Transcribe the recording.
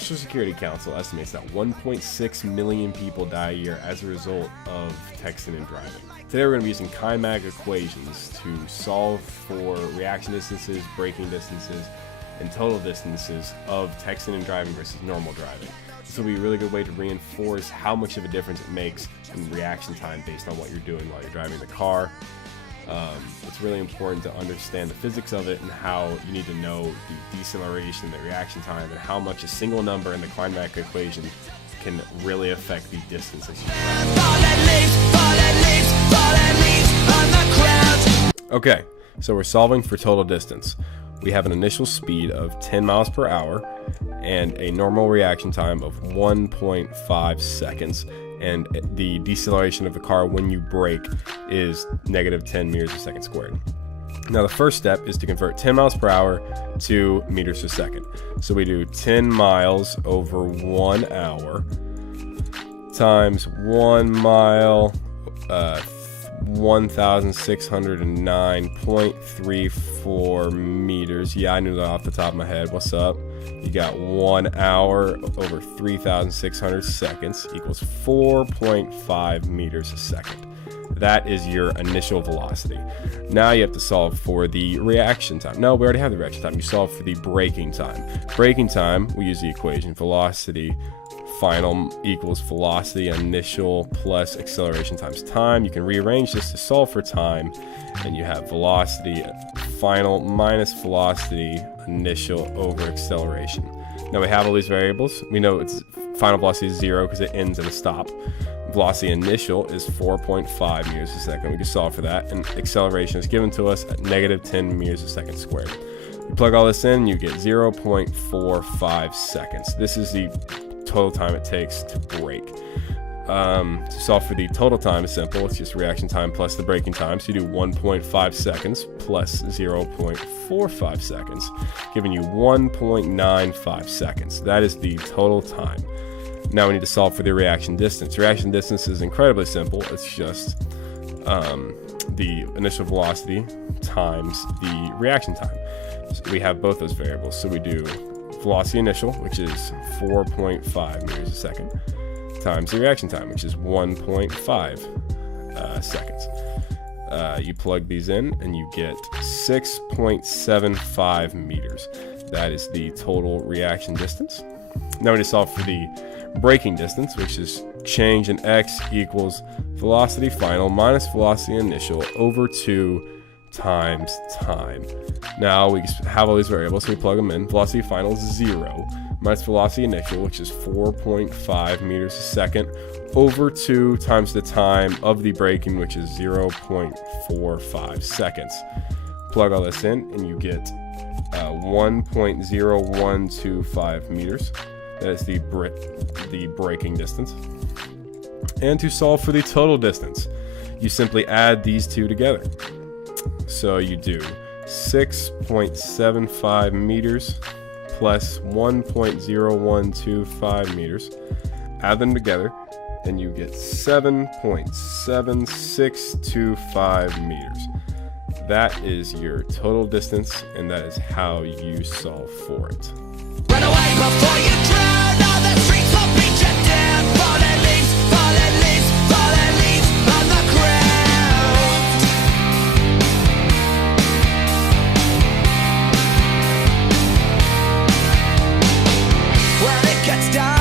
National Security Council estimates that 1.6 million people die a year as a result of texting and driving. Today we're going to be using Chi-Mag equations to solve for reaction distances, braking distances, and total distances of texting and driving versus normal driving. This will be a really good way to reinforce how much of a difference it makes in reaction time based on what you're doing while you're driving the car. It's really important to understand the physics of it and how you need to know the deceleration, the reaction time, and how much a single number in the Chi-Mag equation can really affect the distances. Okay, so we're solving for total distance. We have an initial speed of 10 miles per hour and a normal reaction time of 1.5 seconds. And the deceleration of the car when you brake is negative 10 meters per second squared. Now the first step is to convert 10 miles per hour to meters per second. So we do 10 miles over 1 hour times 1 mile, 1,609.34 meters. Yeah, I knew that off the top of my head. What's up? You got 1 hour over 3,600 seconds equals 4.5 meters a second. That is your initial velocity. Now you have to solve for the reaction time. No, we already have the reaction time. You solve for the braking time. Braking time, we use the equation velocity final equals velocity initial plus acceleration times time. You can rearrange this to solve for time, and you have velocity final minus velocity initial over acceleration. Now we have all these variables. We know it's final velocity is 0 because it ends in a stop. Velocity initial is 4.5 meters per second. We can solve for that, and acceleration is given to us at negative 10 meters per second squared. You plug all this in, you get 0.45 seconds. This is the total time it takes to brake. To solve for the total time is simple. It's just reaction time plus the braking time. So you do 1.5 seconds plus 0.45 seconds, giving you 1.95 seconds. That is the total time. Now we need to solve for the reaction distance. Reaction distance is incredibly simple. It's just the initial velocity times the reaction time. So we have both those variables. So we do velocity initial, which is 4.5 meters a second, times the reaction time, which is 1.5 seconds. You plug these in and you get 6.75 meters. That is the total reaction distance. Now we need to solve for the braking distance, which is change in x equals velocity final minus velocity initial over 2 times time. Now we have all these variables, so we plug them in. Velocity final is 0 minus velocity initial, which is 4.5 meters a second, over 2 times the time of the braking, which is 0.45 seconds. Plug all this in and you get 1.0125 meters. That is the braking distance. And to solve for the total distance, you simply add these two together. So you do 6.75 meters plus 1.0125 meters. Add them together and you get 7.7625 meters. That is your total distance, and that is how you solve for it. Run away before you drown. All the streets will beat you down. Falling leaves, falling leaves, falling leaves on the ground. When it gets dark.